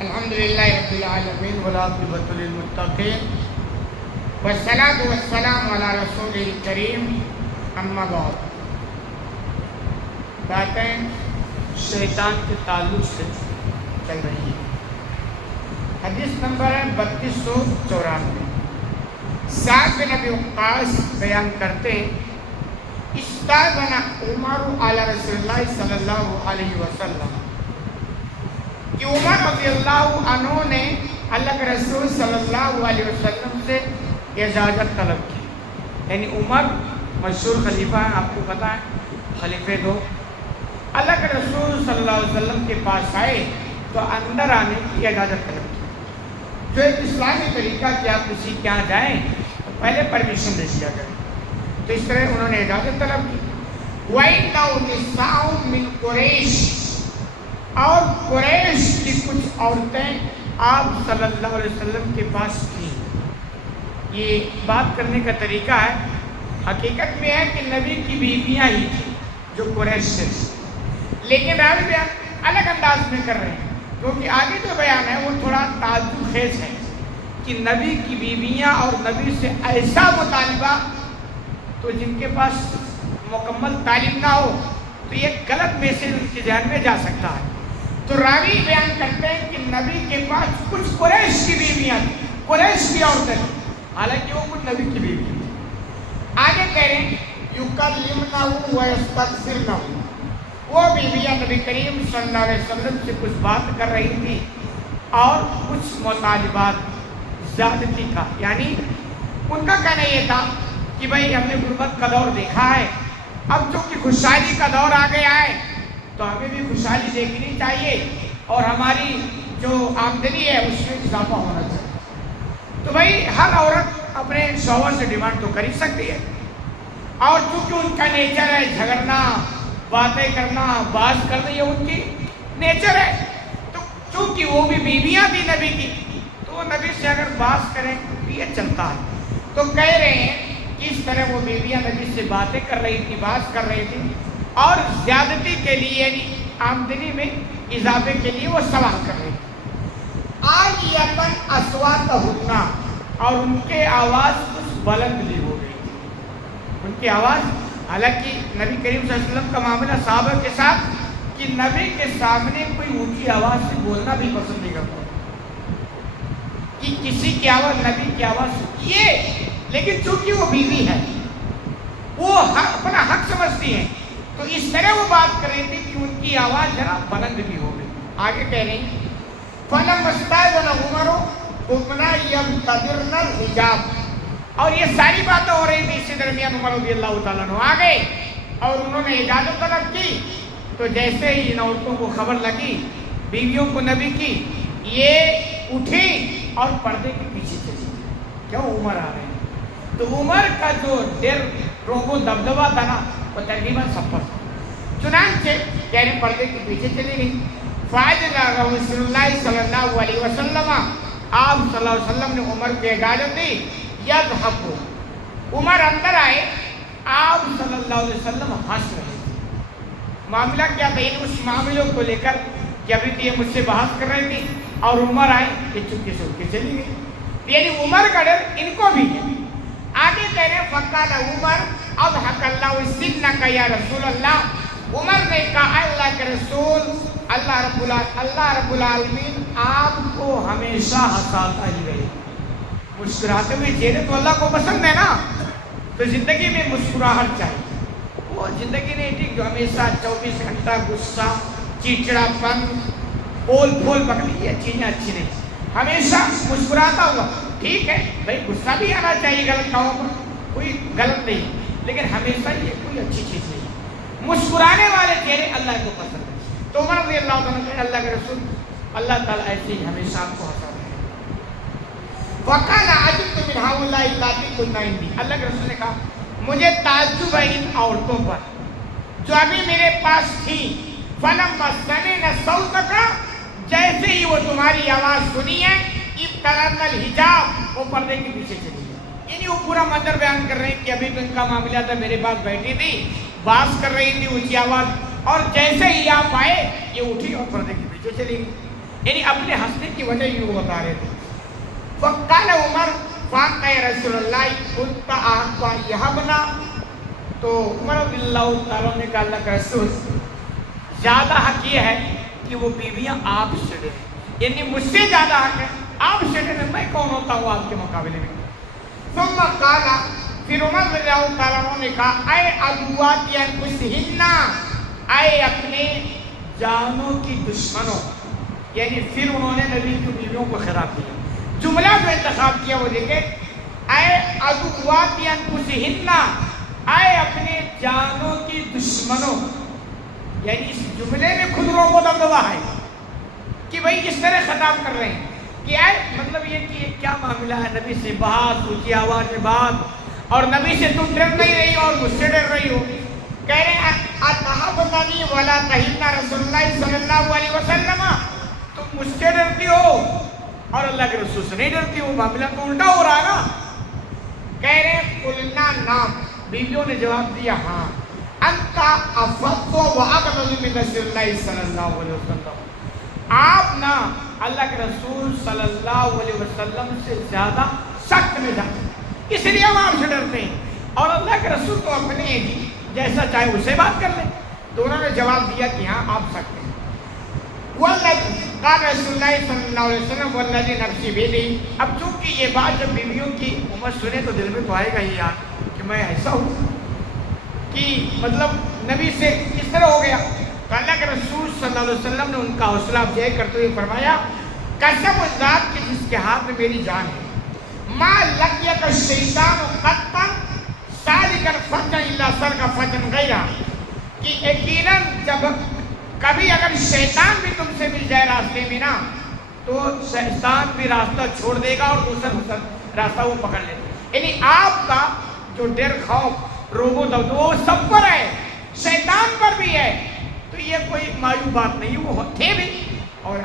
الحمدللہ رب العالمین والعاقبۃ للمتقین والصلاۃ والسلام علی رسول الکریم اما بعد۔ باتیں شیطان کے تعلق سے چل رہی ہیں۔ حدیث نمبر ہے 3294۔ سعد بن ابی وقاص بیان کرتے استاذن عمر علی رسول اللہ صلی اللہ علیہ وسلم کہ عمر رضی اللہ عنہ نے اللہ کے رسول صلی اللہ علیہ وسلم سے اجازت طلب کی۔ یعنی عمر مشہور خلیفہ ہیں، آپ کو پتہ ہے، خلیفے دو۔ اللہ کے رسول صلی اللہ علیہ وسلم کے پاس آئے تو اندر آنے کی اجازت طلب کی، جو ایک اسلامی طریقہ کہ آپ کسی کے یہاں جائیں تو پہلے پرمیشن دے دیا کریں۔ تو اس طرح انہوں نے اجازت طلب کی۔ وَإِنَّهُ نِسَاءٌ مِّن قُرَيْشٍ، اور قریش کی کچھ عورتیں آپ صلی اللہ علیہ وسلم کے پاس تھیں۔ یہ بات کرنے کا طریقہ ہے، حقیقت میں ہے کہ نبی کی بیویاں ہی تھیں جو قریش سے تھیں، لیکن راوی بیان الگ انداز میں کر رہے ہیں، کیونکہ آگے جو بیان ہے وہ تھوڑا تعجب خیز ہے کہ نبی کی بیویاں اور نبی سے ایسا مطالبہ، تو جن کے پاس مکمل تعلیم نہ ہو تو یہ غلط میسج ان کے ذہن میں جا سکتا ہے۔ تو راوی بیان کرتے ہیں کہ نبی کے پاس کچھ قریش کی بیویاں تھیں، قریش کی عورتیں تھیں، حالانکہ وہ کچھ نبی کی بیوی تھیں۔ آگے کہہ رہے ہیں یُکَلِّمْنَهُ وَيَسْتَغْفِرْنَهُ، وہ بیویاں نبی کریم صلی اللہ علیہ وسلم سے کچھ بات کر رہی تھی اور کچھ مطالبات زیادتی کا، یعنی ان کا کہنا یہ تھا کہ بھئی ہم نے غربت کا دور دیکھا ہے، اب چونکہ خوشحالی کا دور آ گیا ہے تو ہمیں بھی خوشحالی دیکھنی چاہیے اور ہماری جو آمدنی ہے اس میں اضافہ ہونا چاہیے۔ تو بھائی ہر عورت اپنے شوہر سے ڈیمانڈ تو کر ہی سکتی ہے، اور چونکہ ان کا نیچر ہے جھگڑنا، باتیں کرنا، باز کرنا، یہ ان کی نیچر ہے، تو چونکہ وہ بھی بیویاں تھی نبی کی تو وہ نبی سے اگر باز کریں تو یہ چلتا ہے۔ تو کہہ رہے ہیں کہ اس طرح وہ بیویاں نبی سے باتیں کر رہی تھی، باز کر رہی تھی، اور زیادتی کے لیے یعنی آمدنی میں اضافے کے لیے وہ سوال کر رہے تھے۔ عالیۃ اصواتہن، اور ان کے آواز کچھ بلند بھی ہو گئی تھی، ان کی آواز، حالانکہ نبی کریم صلی اللہ علیہ وسلم کا معاملہ صحابہ کے ساتھ کہ نبی کے سامنے کوئی اونچی آواز سے بولنا بھی پسند نہیں کرتا کہ کسی کی آواز، نبی کی آواز سنیے، لیکن چونکہ وہ بیوی ہے وہ اپنا حق سمجھتی ہیں، تو اس طرح وہ بات کر رہی تھی کہ ان کی آواز ذرا بلند بھی ہو گئی۔ آگے کہہ رہی ہیں فَلَمَّا اسْتَأْذَنَ عُمَرُ قُمْنَا يَنْتَظِرْنَ الْحِجَابَ، اور یہ ساری باتیں ہو رہی تھی، اسی درمیان عمر رضی اللہ تعالیٰ عنہ آ گئے اور انہوں نے اجازت طلب کی۔ تو جیسے ہی ان عورتوں کو خبر لگی، بیویوں کو نبی کی، یہ اٹھی اور پردے کے پیچھے چلی گئی، کیوں عمر آ رہے ہیں۔ تو عمر کا جو ڈر روبو دبدبا تھا نا وہ تقریباً سب پر تھا، چنانچہ کہنے پردے کے پیچھے چلی گئی۔ فَأَذِنَ رسول اللہ صلی اللہ علیہ وسلم، آپ صلی اللہ علیہ وسلم نے عمر کو اجازت دی۔ یضحک، عمر اندر آئے، آپ صلی اللہ علیہ وسلم ہنس رہے تھے۔ معاملہ کیا تھا، اس معاملوں کو لے کر کہ ابھی تو یہ مجھ سے بحث کر رہی تھی اور عمر آئے، یہ چپکے سے اٹھ کے چلی گئی، یعنی عمر کا ڈر ان کو بھی ہے۔ آگے کہہ رہے ہیں فقال عمر اضحک اللہ سنک یا رسول اللہ، عمر نے کہا اللہ کے رسول، اللہ رب العالمین آپ کو ہمیشہ ہنساتا ہی رہے، مسکراتے ہوئے چہرے تو اللہ کو پسند ہے نا، تو زندگی میں مسکراہٹ چاہیے۔ وہ زندگی نہیں ٹھیک جو ہمیشہ 24 گھنٹہ غصہ، چیچڑا پن، پول پھول پکڑی، یہ چیزیں اچھی نہیں، ہمیشہ مسکراتا ہوا ٹھیک ہے بھائی، غصہ بھی آنا چاہیے غلط کاموں پر، کوئی غلط نہیں، لیکن ہمیشہ یہ کوئی اچھی چیز نہیں۔ مسکرانے والے چہرے اللہ کو پسند ہے۔ تو عمر رضی اللہ عنہ نے اللہ کے رسول، اللہ تعالیٰ ایسے ہی ہمیشہ آپ کو ہنساتے ہیں۔ وَقَالَ عَجِبْتُ مِنْ هَؤُلَاءِ اللَّاتِي كُنَّ عِندِي، اللہ کے رسول نے کہا مجھے تعجب ہے ان عورتوں پر جو ابھی میرے پاس تھی۔ فَلَمَّا سَمِعْنَ صَوْتَكَ، جیسے ہی وہ تمہاری آواز سنی ہے، ابتلعن الحجاب، وہ پردے کے پیچھے چلی گئی۔ یعنی وہ پورا منظر بیان کر رہے ہیں کہ ابھی بھی ان کا معاملہ تھا، میرے پاس بیٹھی تھی، باز کر رہی تھی اونچی آواز، اور جیسے ہی آپ آئے یہ اٹھی اور پردے کے پیچھے چلی گئی۔ یعنی اپنے ہنسنے کی وجہ یوں بتا رہے تھے. فقال عمر فاقع رسول اللہ كنت احق یہبنا. تو عمر رضی اللہ تعالیٰ نے کہا اللہ کا رسول زیادہ حق یہ ہے کہ وہ بیویاں آپ سے ڈریں، یعنی مجھ سے زیادہ حق ہے آپ سے ڈریں، میں کون ہوتا ہوں آپ کے مقابلے میں. ثم قال، پھر عمر رضی اللہ تعالیٰ نے کہا اے عدوات انفسہن، اے اپنے جانوں کی دشمنوں. یعنی پھر انہوں نے نبی کی بیویوں کو خطاب کیا. جملہ جو انتخاب کیا وہ دیکھیں، اے عدوات انفسہن، اے اپنے جانوں کی دشمنوں. یعنی اس جملے میں خود روب و دبدبہ ہے کہ بھئی اس طرح خطاب کر رہے ہیں کہ اے مطلب یہ کہ کیا معاملہ ہے، نبی سے بات اونچی آواز میں بات، اور نبی سے تم ڈر نہیں رہی اور مجھ سے ڈر رہی ہو. کہہ رہے ہیں اتحبنی ولا تہن رسول اللہ صلی اللہ علیہ وسلم، تم مجھ سے ڈرتی ہو اور اللہ کے رسول سے نہیں ڈرتی ہو، معاملہ تو الٹا ہو رہا نا. کہہ رہے ہیں قلنا نعم، بیویوں نے جواب دیا ہاں. انت افضل و اغلظ من رسول اللہ صلی اللہ علیہ وسلم، آپ نا اللہ کے رسول صلی اللہ علیہ وسلم سے زیادہ سخت مزاج، اس لیے ہم آپ سے ڈرتے ہیں، اور اللہ کے رسول تو اپنے ہی جیسا چاہے اسے بات کر لیں. تو انہوں نے جواب دیا کہ ہاں آپ سخت ہیں. قال رسول اللہ صلی اللہ علیہ وسلم والذی نفسی بیدی. اب چونکہ یہ بات جب بیویوں کی امت سنے تو دل میں تو آئے گا ہی یار کہ میں ایسا ہوں کہ مطلب نبی سے اس طرح ہو گیا. تو اللہ کے رسول صلی اللہ علیہ وسلم نے ان کا حوصلہ افزائی کرتے ہوئے فرمایا قسم اس ذات کی جس کے ہاتھ میں میری جان ہے، ما لقیک الشیطان قطا سالکا فجا الا سلک فجا غیرہ، کہ یقیناً جب کبھی اگر شیطان بھی تم سے مل جائے راستے میں نا تو شیطان بھی راستہ چھوڑ دے گا اور دوسرا راستہ وہ پکڑ لے گا. یعنی آپ کا جو ڈر خوف روب و دبدبہ وہ سب پر ہے، شیطان پر بھی ہے. تو یہ کوئی معیوب بات نہیں، وہ تھے بھی اور